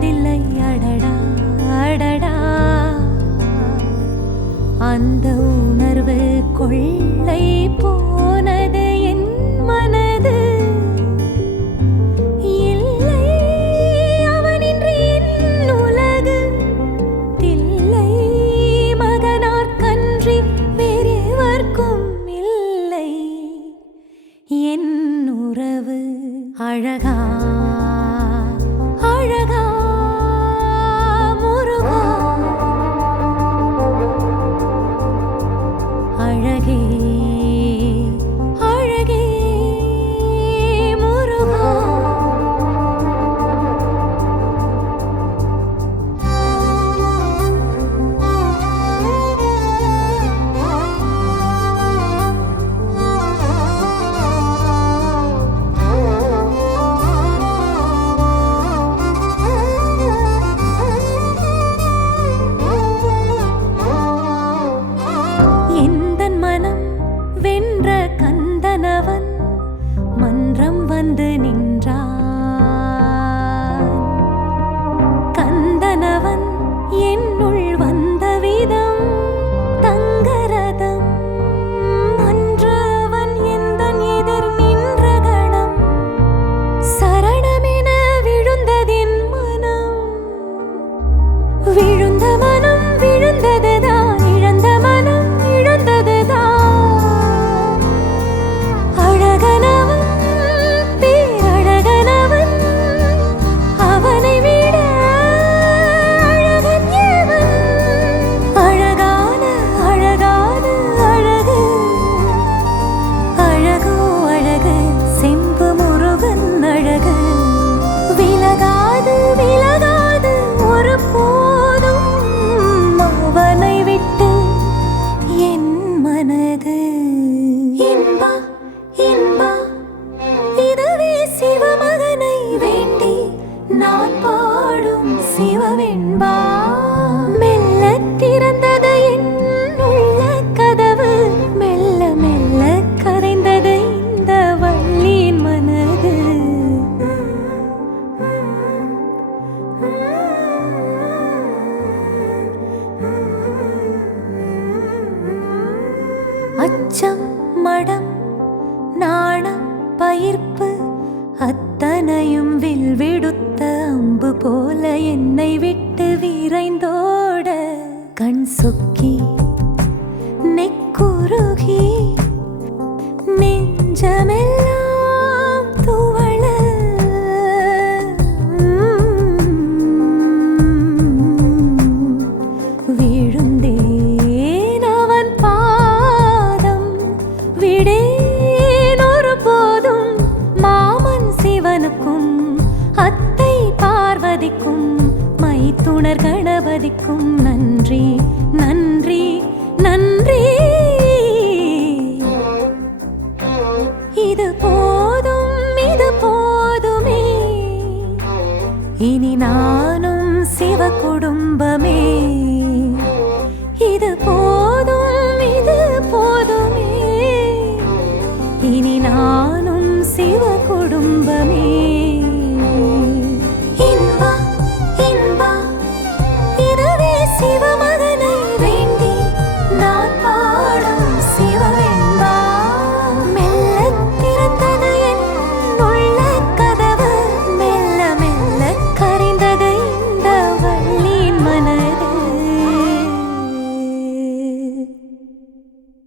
முடிவதில்லை அடடா அடடா. அந்த உணர்வு கொள்ளை போனது என் மனது. இல்லை அவனின்றி என் உலகு தில்லை. மகனார்க்கன்றி வேறெவர்க்கும் இல்லை என் உறவு. அழகா அழகா முருகா, அழகே அழகே முருகா. எந்தன் மனம் வென்ற கந்தனவன் மன்றம் வந்து நின்றான். கந்தனவன் என்னுள் வந்த விதம் தங்கரதம். அன்று அவன் எந்தன் எதிர் நின்ற கணம் சரணமென விழுந்ததின் மனம். விழுந்த மனம் விழுந்ததுதான், இழந்த மனம் இழந்ததுதான். அழகனவன் பேரழகனவன், அவனை விட அழகன் எவன்? அழகான அழகான அழகு, அழகோ அழகு செம்பு முருகன் அழகு. விலகாது விலகாது ஒரு போதும் அவனை விட்டு என் மனது. இன்பா இன்பா இதுவே சிவமகனை வேண்டி நான் பாடும் சிவவெண்பா. மெல்ல திறந்தது என் உள்ள கதவு, மெல்ல மெல்ல கரைந்தது இந்த வள்ளியின் மனது. அச்சம் மடம் நாணம் பயிர்ப்பு அத்தனையும் வில் விடுத்த அம்பு போல என்னை விட்டு விரைந்தோட. கண் சொக்கி நெக்குருகி நெஞ்சமெல்லாம் துவள. விழுந்தேன் அவன் பாதம் விடேன் ஒரு போதும். மாமன் சிவனுக்கும் அத்தை பார்வதிக்கும் மைத்துணர் கணபதிக்கும் நன்றி நன்றி நன்றி. இது போதும் இது போதுமே, இனி நானும் சிவ குடும்பமே. இது போதும் இது போதுமே, இனி நானும் சிவ குடும்பமே.